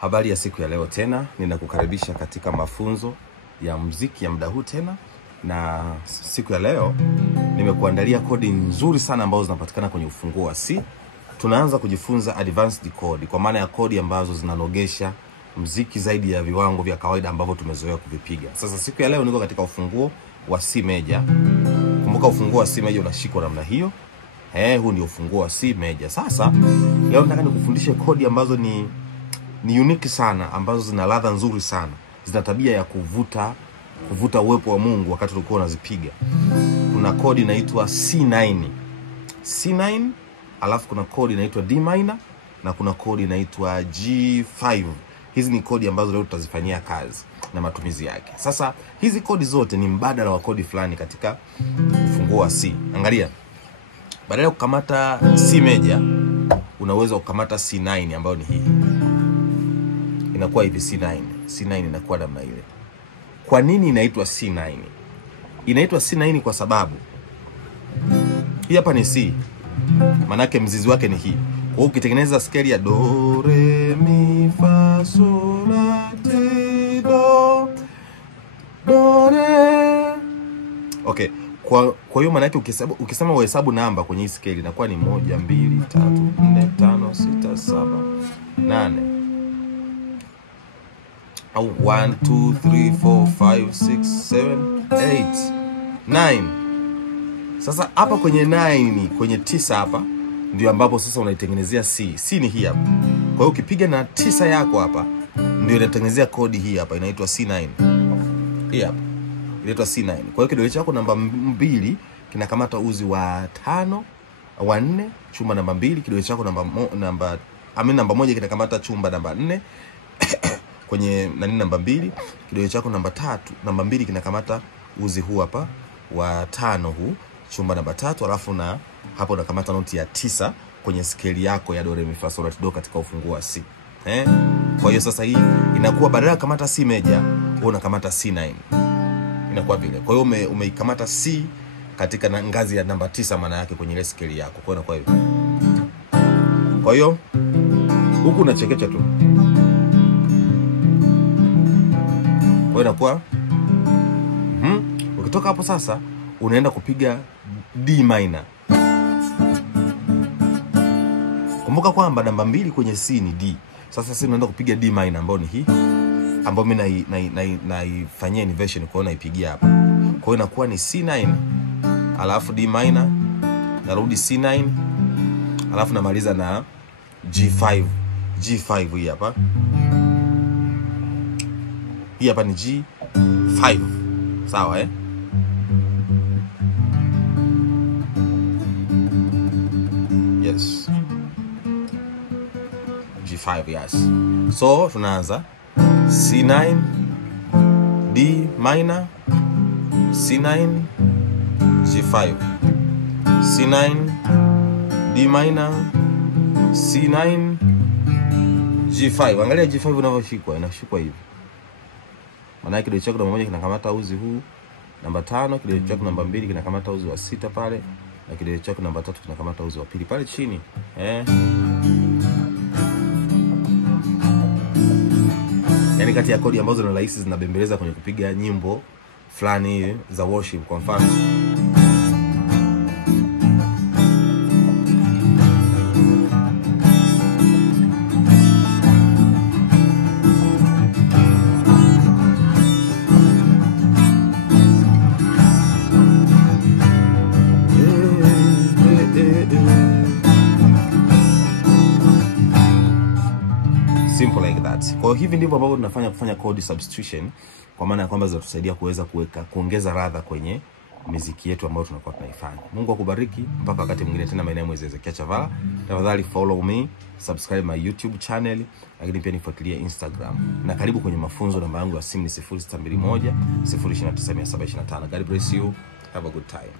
Habari ya siku ya leo tena, ninakukaribisha katika mafunzo ya muziki ya muda huu tena. Na siku ya leo nimekuandalia kodi nzuri sana ambazo zinapatikana kwenye ufunguo wa C. Tunaanza kujifunza advanced code, kwa maana ya kodi ambazo zinanogesha muziki zaidi ya viwango vya kawaida ambavyo tumezoea kuvipiga. Sasa siku ya leo niko katika ufunguo wa C major. Kumbuka ufunguo wa C major unashikwa namna hiyo. Huu ndio ufunguo wa C major. Sasa leo nataka nikufundishe kodi ambazo ni unique sana, ambazo zina ladha nzuri sana. Zina tabia ya kuvuta uwepo wa Mungu wakati ulikuwa unazipiga. Kuna kodi inaitwa C9. C9, alafu kuna kodi inaitwa D minor na kuna kodi inaitwa G5. Hizi ni kodi ambazo leo tutazifanyia kazi na matumizi yake. Sasa hizi kodi zote ni mbadala wa kodi fulani katika ufunguo wa C. Angalia. Badala ya kukamata C major, unaweza kukamata C9 ambayo ni hii. Inakuwa hivi C9. C9 inakuwa namna ile. Kwa nini inaitwa C9? Inaitwa C9 kwa sababu hii hapa ni C. Manake mzizi wake ni hii. Kwa hiyo ukitengeneza scale ya do re mi fa sol la ti do re. Okay. Kwa hiyo maana yake ukisema uhesabu namba kwenye hii scale inakuwa ni 1 2 3 4 5 6 7 8 au 1 2 3 4 5 6 7 8 9. Sasa hapa kwenye 9, kwenye 9 hapa ndio ambapo sasa unaitengenezea C. C ni hii hapa. Kwa hiyo ukipiga na 9 yako hapa ndio inatengenezea kodi hii hapa, inaitwa C9. Hii hapa inaitwa C9. Kwa hiyo kidole chako namba 2 kinakamata uzi wa 5 wa 4, chumba namba 2. Kidole chako namba 1 kinakamata chumba namba 4 kwenye namba 2. Kidole chako namba 2 kinakamata uzi huu hapa wa 5 huu, chumba namba 3, alafu na hapo unakamata noti ya 9 kwenye scale yako ya do re mi fa sol la ti do katika ufunguo wa C. Kwa hiyo sasa hii inakuwa badala ya kamata C major, unakamata C9. Inakuwa vile. Kwa hiyo umeikamata C katika ngazi ya namba 9 maana yake kwenye ile scale yako. Kwa hiyo inakuwa hivyo. Kwa hiyo huku unachekecha tu. Kwa hiyo inakuwa ukitoka hapo sasa unaenda kupiga D minor. Kumbuka kwamba namba 2 kwenye C ni D. Sasa sisi tunaenda kupiga D minor ambayo ni hii, ambayo mimi naifanyia inversion, kwa hiyo naipigia hapa. Kwa hiyo inakuwa ni C9 alafu D minor, narudi C9 alafu namaliza na G5. G5 hii hapa. Hii hapa ni G5. Sawa Yes. G5, yes. So tunaanza C9 D minor C9 G5 C9 D minor C9 G5. Angalia G5 unavyoshikwa, inashikwa hivi. Maana yake kidole chako namba 1 kinakamata uzi huu namba 5, kidole chako namba 2 kinakamata uzi wa 6 pale, na kidole chako namba 3 kinakamata uzi wa 2 pale chini. Yaani kati ya kodi ambazo ni rahisi zinabembeleza kwenye kupiga nyimbo fulani za worship, kwa mfano simple like that. Kwa hivi ndivyo ambavyo tunafanya kufanya code substitution, kwa maana ya kwamba zinatusaidia kuweza kuongeza ladha kwenye muziki yetu ambayo tunakuwa tunaifanya. Mungu akubariki mpaka wakati mwingine tena. My name is Ezekiel Chavala. Tafadhali follow me, subscribe my YouTube channel, lakini pia nifuatilie Instagram. Na karibu kwenye mafunzo. Namba yangu ya simu ni 0621 029 725. God bless you. Have a good time.